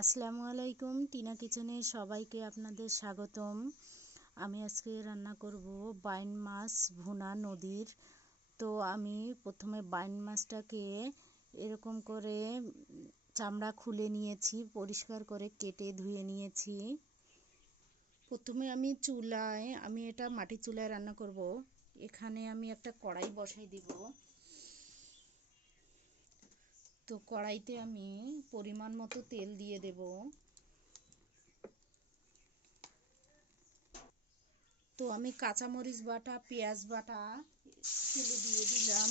আসসালামু আলাইকুম। টিনা কিচেনে সবাইকে আপনাদের স্বাগতম। আমি আজকে রান্না করব বাইন মাছ ভুনা নদীর। তো আমি প্রথমে বাইন মাছটাকে এরকম করে চামড়া খুলে নিয়েছি, পরিষ্কার করে কেটে ধুয়ে নিয়েছি। প্রথমে আমি এটা মাটির চুলায় রান্না করব। এখানে আমি একটা কড়াই বসাই দিব। তো কড়াইতে আমি পরিমাণ মতো তেল দিয়ে দেব। তো আমি কাঁচামরিচ বাটা, পেঁয়াজ বাটা তেলে দিয়ে দিলাম।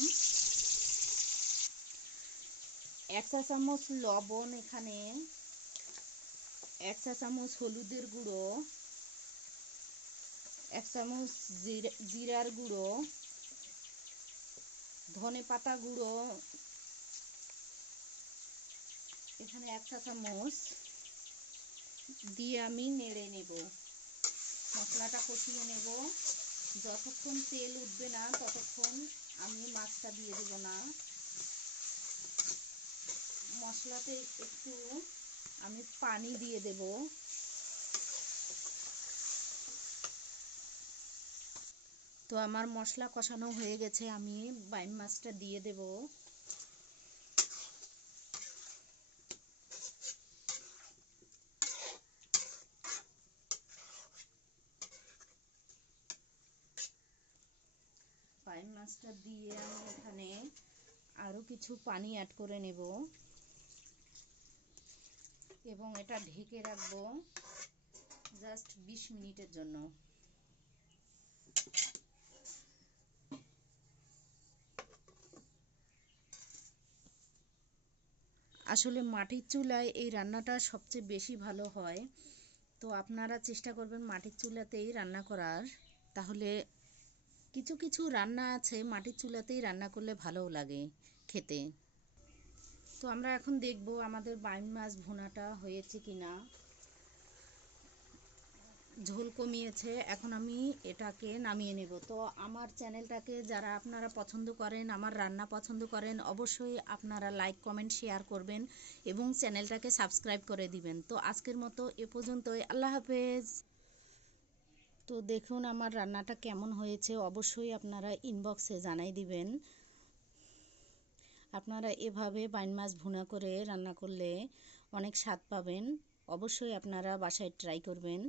1 চা চামচ লবণ, এখানে 1 চা চামচ হলুদের গুঁড়ো, 1 চামচ জিরার গুঁড়ো, ধনে পাতা গুঁড়ো এখানে 1 চা চামচ দিয়ে আমি নেড়ে নেব। মশলাটা কষিয়ে নেব। যতক্ষণ তেল উঠবে না ততক্ষণ আমি মাছটা দিয়ে দেব না। মশলাতে একটু আমি পানি দিয়ে দেব। তো আমার মশলা কষানো হয়ে গেছে, আমি বাইন মাছটা দিয়ে দেব। বাইন মাছটা দিয়ে আমি এখানে আরও কিছু পানি অ্যাড করে নেব এবং এটা ঢেকে রাখবো জাস্ট 20 মিনিটের জন্য। আসলে মাটির চুলায় এই রান্নাটা সবচেয়ে বেশি ভালো হয়। তো আপনারা চেষ্টা করবেন মাটির চুলাতেই রান্না করার। তাহলে কিছু কিছু রান্না আছে মাটির চুলাতেই রান্না করলে ভালোও লাগে খেতে। তো আমরা এখন দেখব আমাদের বাইন মাছ ভুনাটা হয়েছে কিনা। ঝোল কমিয়েছে, এখন আমি এটাকে নামিয়ে নেব। তো আমার চ্যানেলটাকে যারা আপনারা পছন্দ করেন, আমার রান্না পছন্দ করেন, অবশ্যই আপনারা লাইক, কমেন্ট, শেয়ার করবেন এবং চ্যানেলটাকে সাবস্ক্রাইব করে দিবেন। তো আজকের মতো এ পর্যন্তই। আল্লাহ হাফেজ। তো দেখুন আমার রান্নাটা কেমন হয়েছে, অবশ্যই আপনারা ইনবক্সে জানাই দিবেন। আপনারা এভাবে বাইন মাছ ভুনা করে রান্না করলে অনেক স্বাদ পাবেন। অবশ্যই আপনারা বাসায় ট্রাই করবেন।